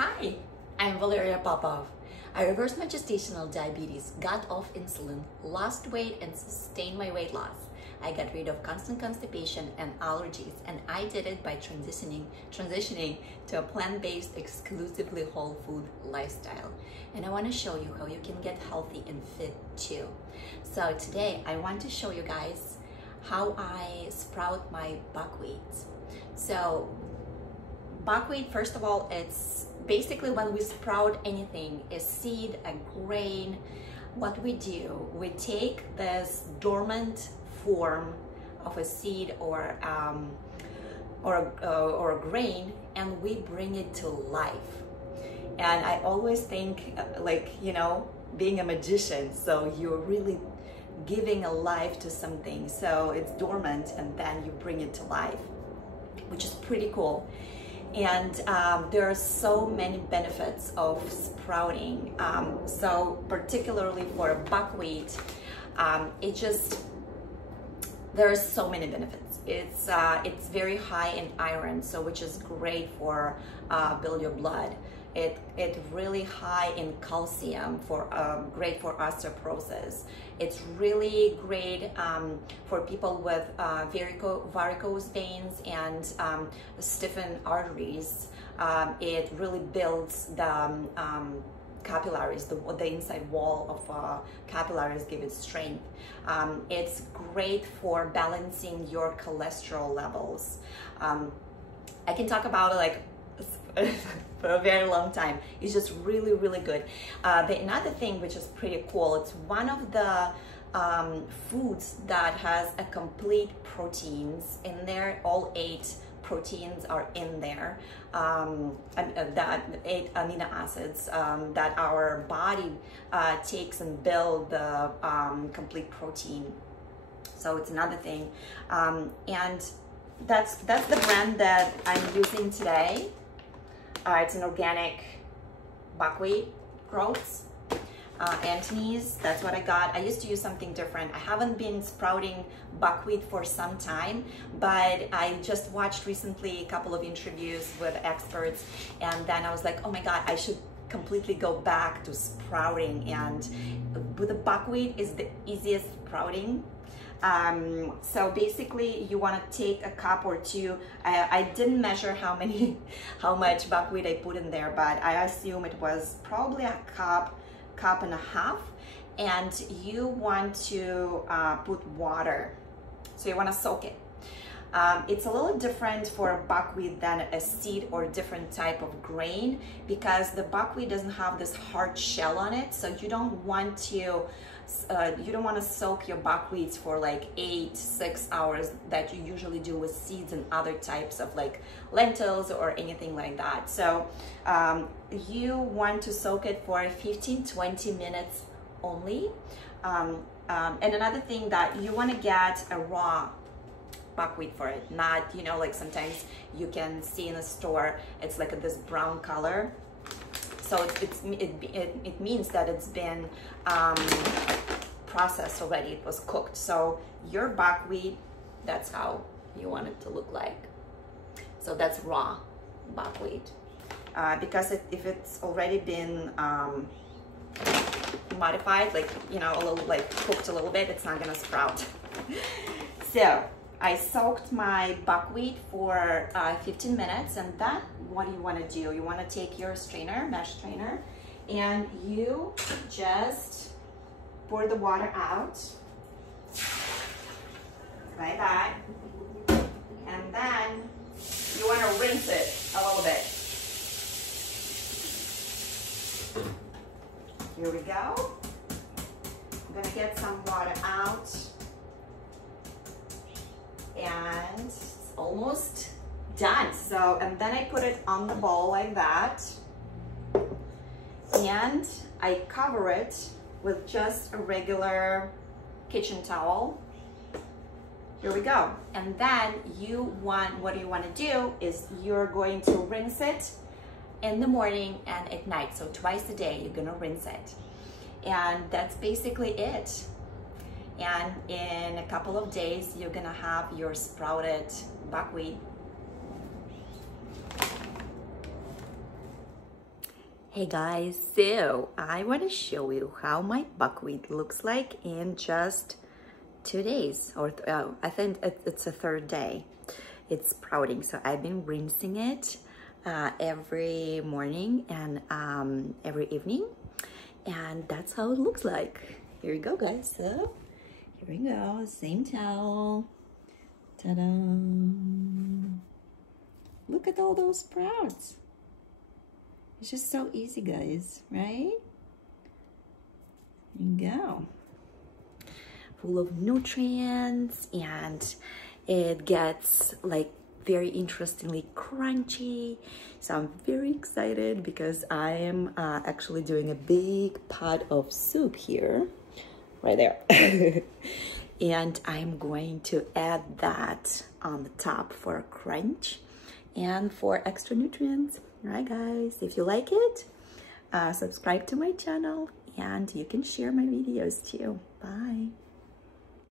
Hi, I'm Valeria Popov. I reversed my gestational diabetes, got off insulin, lost weight, and sustained my weight loss. I got rid of constant constipation and allergies, and I did it by transitioning to a plant-based, exclusively whole food lifestyle. And I want to show you how you can get healthy and fit too. So today I want to show you guys how I sprout my buckwheat. So buckwheat, first of all, it's basically when we sprout anything, a seed, a grain. What we do, we take this dormant form of a seed or a grain, and we bring it to life. And I always think like, you know, being a magician, so you're really giving a life to something. So it's dormant and then you bring it to life, which is pretty cool. And there are so many benefits of sprouting. So particularly for buckwheat, there are so many benefits. It's very high in iron, so which is great for build your blood. It's really high in calcium, great for osteoporosis. It's really great for people with varicose veins and stiffened arteries. It really builds the capillaries, the inside wall of capillaries, give it strength. It's great for balancing your cholesterol levels. I can talk about it like for a very long time. It's just really, really good. Another thing which is pretty cool, it's one of the foods that has a complete proteins in there. All 8 proteins are in there, that 8 amino acids that our body takes and build the complete protein. So it's another thing, and that's the brand that I'm using today. It's an organic buckwheat groats. Anthony's, that's what I got. I used to use something different. I haven't been sprouting buckwheat for some time, but I just watched recently a couple of interviews with experts, and then I was like, oh my God, I should completely go back to sprouting. And with the buckwheat is the easiest sprouting. So basically you want to take a cup or 2. I didn't measure how much buckwheat I put in there, but I assume it was probably a cup and a half. And you want to put water, so you want to soak it. It's a little different for buckwheat than a seed or different type of grain, because the buckwheat doesn't have this hard shell on it, so you don't want to soak your buckwheat for like 8-6 hours that you usually do with seeds and other types of like lentils or anything like that. So you want to soak it for 15-20 minutes only. And another thing, that you want to get a raw buckwheat for it, not, you know, like sometimes you can see in a store it's like this brown color. So it means that it's been processed already, it was cooked. So your buckwheat, that's how you want it to look like. So that's raw buckwheat. Because if it's already been modified, like, you know, a little like cooked a little bit, it's not gonna sprout. So I soaked my buckwheat for 15 minutes, and then what do you want to do? You want to take your strainer, mesh strainer, and you just pour the water out like that, and then you want to rinse it a little bit. Here we go. I'm gonna get some water out, and it's almost done. So, and then I put it on the bowl like that, and I cover it with just a regular kitchen towel. Here we go. And then what you want to do is you're going to rinse it in the morning and at night. So twice a day you're gonna rinse it. And that's basically it. And in a couple of days, you're gonna have your sprouted buckwheat Hey guys, so I want to show you how my buckwheat looks like in just 2 days, or I think it's a third day. It's sprouting, so I've been rinsing it every morning and every evening, and that's how it looks like. Here you go, guys. So here we go, same towel. Ta-da! Look at all those sprouts. It's just so easy, guys, right? There you go. Full of nutrients, and it gets like very interestingly crunchy. So I'm very excited because I am actually doing a big pot of soup here, right there. And I'm going to add that on the top for a crunch and for extra nutrients. All right, guys, if you like it, subscribe to my channel, and you can share my videos too. Bye.